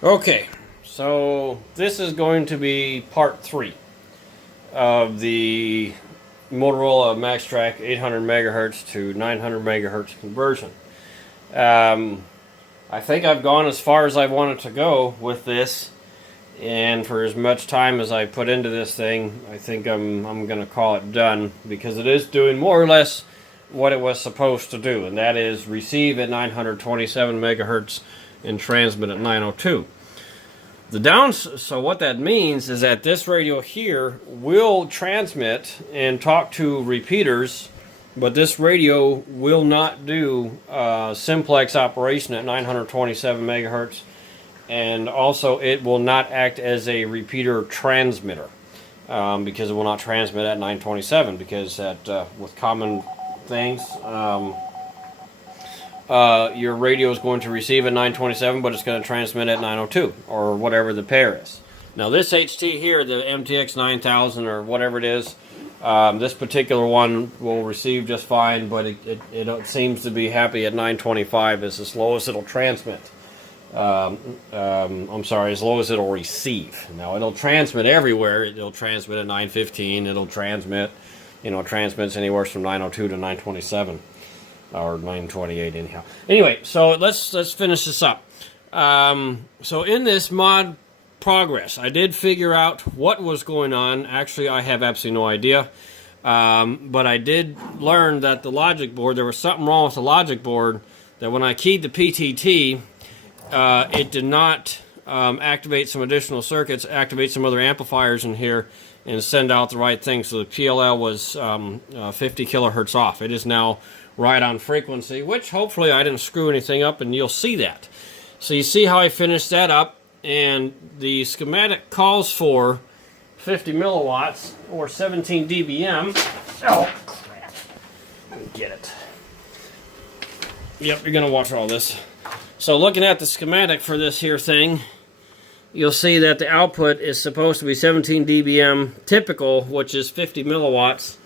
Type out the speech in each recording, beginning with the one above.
Okay, so this is going to be part 3 of the Motorola Maxtrac 800 megahertz to 900 megahertz conversion. I think I've gone as far as I wanted to go with this, and for as much time as I put into this thing, I think I'm going to call it done, because it is doing more or less what it was supposed to do, and that is receive at 927 megahertz and transmit at 902. So what that means is that this radio here will transmit and talk to repeaters, but this radio will not do simplex operation at 927 megahertz, and also it will not act as a repeater transmitter because it will not transmit at 927, because with common things, your radio is going to receive at 927, but it's going to transmit at 902, or whatever the pair is. Now this HT here, the MTX 9000 or whatever it is, this particular one will receive just fine, but it seems to be happy at 925 as the slowest it'll transmit. I'm sorry, as low as it'll receive. Now it'll transmit everywhere. It'll transmit at 915. It'll transmit, transmits anywhere from 902 to 927. Or 928 anyhow. Anyway, so let's finish this up. So in this mod progress, I did figure out what was going on. Actually, I have absolutely no idea. But I did learn that the logic board, there was something wrong with the logic board, that when I keyed the PTT, it did not activate some additional circuits, activate some other amplifiers in here, and send out the right thing. So the PLL was 50 kilohertz off. It is now right on frequency, which hopefully I didn't screw anything up, and you'll see that. So you see how I finished that up, and the schematic calls for 50 milliwatts or 17 dBm. Oh, crap. Let me get it. Yep, you're going to watch all this. So looking at the schematic for this here thing, you'll see that the output is supposed to be 17 dBm typical, which is 50 milliwatts.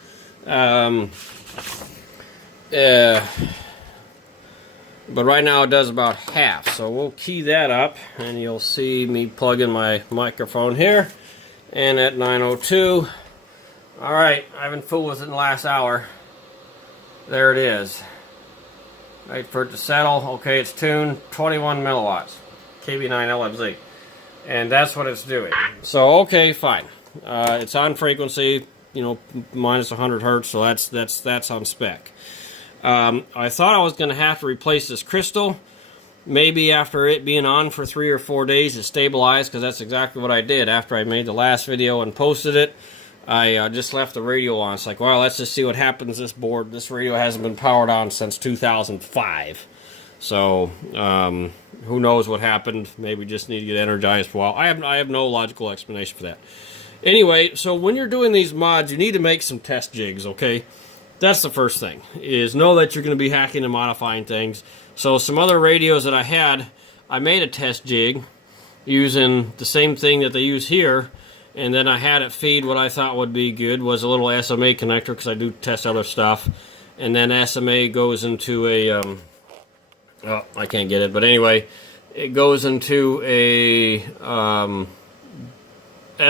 But right now it does about half, so we'll key that up, and you'll see me plug in my microphone here, and at 902. Alright, I've been fooled with it in the last hour. There it is. Wait for it to settle. Okay, it's tuned 21 milliwatts, KB9LFZ, and that's what it's doing. So okay, fine. It's on frequency, minus 100 hertz, so that's on spec. I thought I was going to have to replace this crystal. Maybe after it being on for 3 or 4 days it stabilized, because that's exactly what I did. After I made the last video and posted it, I just left the radio on. It's like, well, let's just see what happens. This radio hasn't been powered on since 2005. So, who knows what happened. Maybe just need to get energized for a while. I have no logical explanation for that. Anyway, so when you're doing these mods, you need to make some test jigs, okay? That's the first thing, is know that you're going to be hacking and modifying things. So some other radios that I had, I made a test jig using the same thing that they use here, and then I had it feed what I thought would be good, was a little SMA connector, because I do test other stuff. And then SMA goes into a, oh, I can't get it, but anyway, it goes into a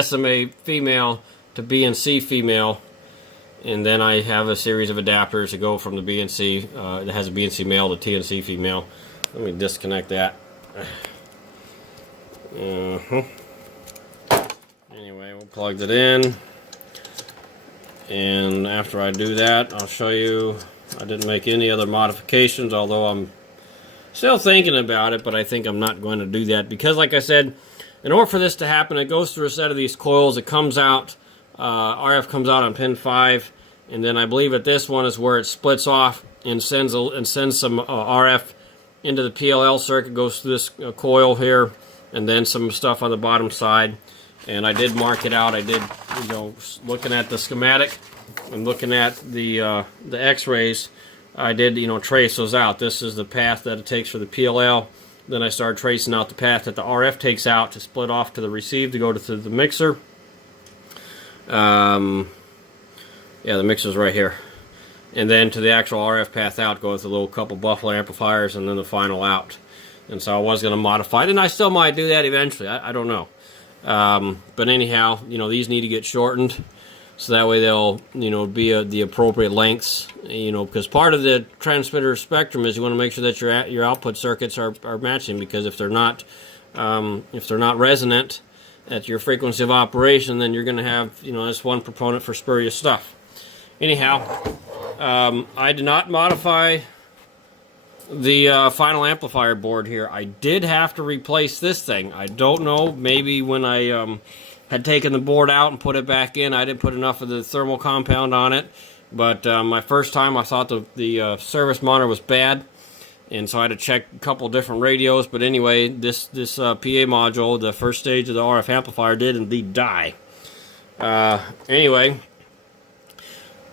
SMA female to BNC female. And then I have a series of adapters that go from the BNC, that has a BNC male to TNC female. Let me disconnect that. Anyway, we'll plug it in. And after I do that, I'll show you, I didn't make any other modifications, although I'm still thinking about it, but I think I'm not going to do that. Because like I said, in order for this to happen, it goes through a set of these coils. It comes out, RF comes out on pin 5, and then I believe at this one is where it splits off and sends some RF into the PLL circuit. Goes through this coil here, and then some stuff on the bottom side. And I did mark it out. I did, looking at the schematic and looking at the X-rays, I did, trace those out. This is the path that it takes for the PLL. Then I started tracing out the path that the RF takes out to split off to the receive to go to the mixer. Yeah, the mixer's right here. And then to the actual RF path out goes a little couple buffer amplifiers, and then the final out. and so I was going to modify it, and I still might do that eventually. I don't know. But anyhow, you know, these need to get shortened, so that way they'll, you know, be the appropriate lengths. You know, because part of the transmitter spectrum is you want to make sure that your output circuits are matching, because if they're not resonant at your frequency of operation, then you're going to have, you know, this one proponent for spurious stuff. Anyhow, I did not modify the final amplifier board here. I did have to replace this thing. I don't know, maybe when I had taken the board out and put it back in, I didn't put enough of the thermal compound on it. But my first time, I thought the service monitor was bad, and so I had to check a couple different radios. But anyway, this PA module, the first stage of the RF amplifier, did indeed die. Anyway,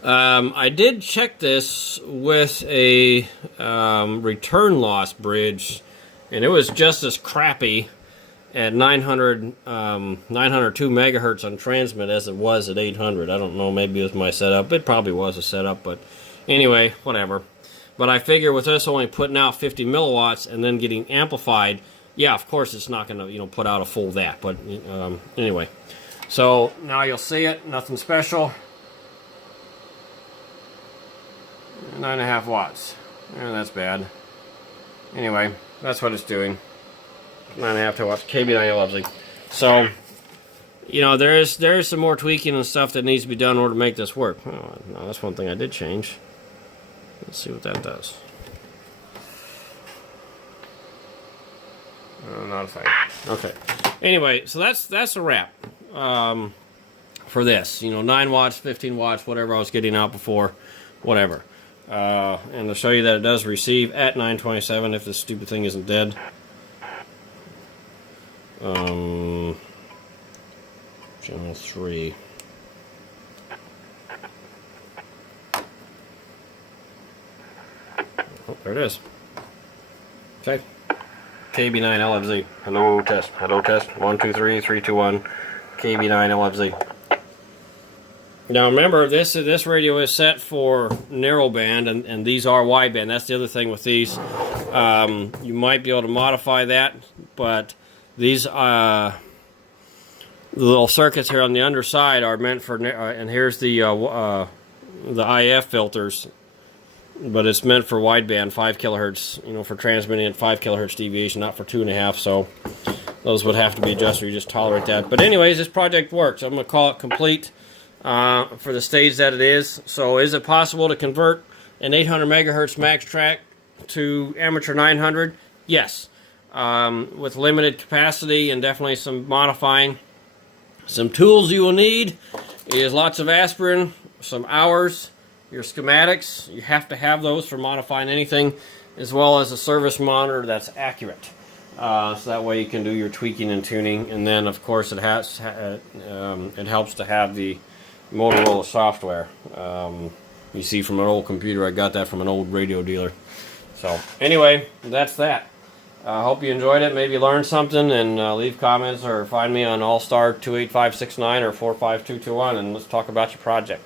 I did check this with a return loss bridge, and it was just as crappy at 902 megahertz on transmit as it was at 800. I don't know, maybe it was my setup. It probably was a setup, but anyway, whatever. But I figure with this only putting out 50 milliwatts and then getting amplified, yeah, of course it's not going to, you know, put out a full that. But anyway, so now you'll see it. Nothing special. 9.5 watts. Yeah, that's bad. Anyway, that's what it's doing. 9.5 watts. KB9LFZ. So, you know, there is some more tweaking and stuff that needs to be done in order to make this work. Oh, no, that's one thing I did change. Let's see what that does. Not a thing. Okay. Anyway, so that's a wrap for this. You know, 9 watts, 15 watts, whatever I was getting out before, whatever. And to show you that it does receive at 927 if this stupid thing isn't dead. Channel 3. Oh, there it is. Okay. KB9LFZ. Hello test. Hello test. 1 2 3 3 2 1. KB9LFZ. Now remember, this radio is set for narrowband, and these are wideband. That's the other thing with these. You might be able to modify that, but these little circuits here on the underside are meant for, and here's the IF filters, but it's meant for wideband, 5 kilohertz. You know, for transmitting at 5 kilohertz deviation, not for 2.5. So those would have to be adjusted. You just tolerate that. But anyways, this project works. I'm going to call it complete. For the stage that it is. So is it possible to convert an 800 megahertz Maxtrac to amateur 900? Yes. With limited capacity and definitely some modifying. Some tools you will need is lots of aspirin, some hours, your schematics. You have to have those for modifying anything, as well as a service monitor that's accurate. So that way you can do your tweaking and tuning. And then of course it helps to have the Motorola software. You see, from an old computer, I got that from an old radio dealer. So anyway, that's that. I hope you enjoyed it, maybe learned something, and leave comments or find me on Allstar 28569 or 45221, and let's talk about your project.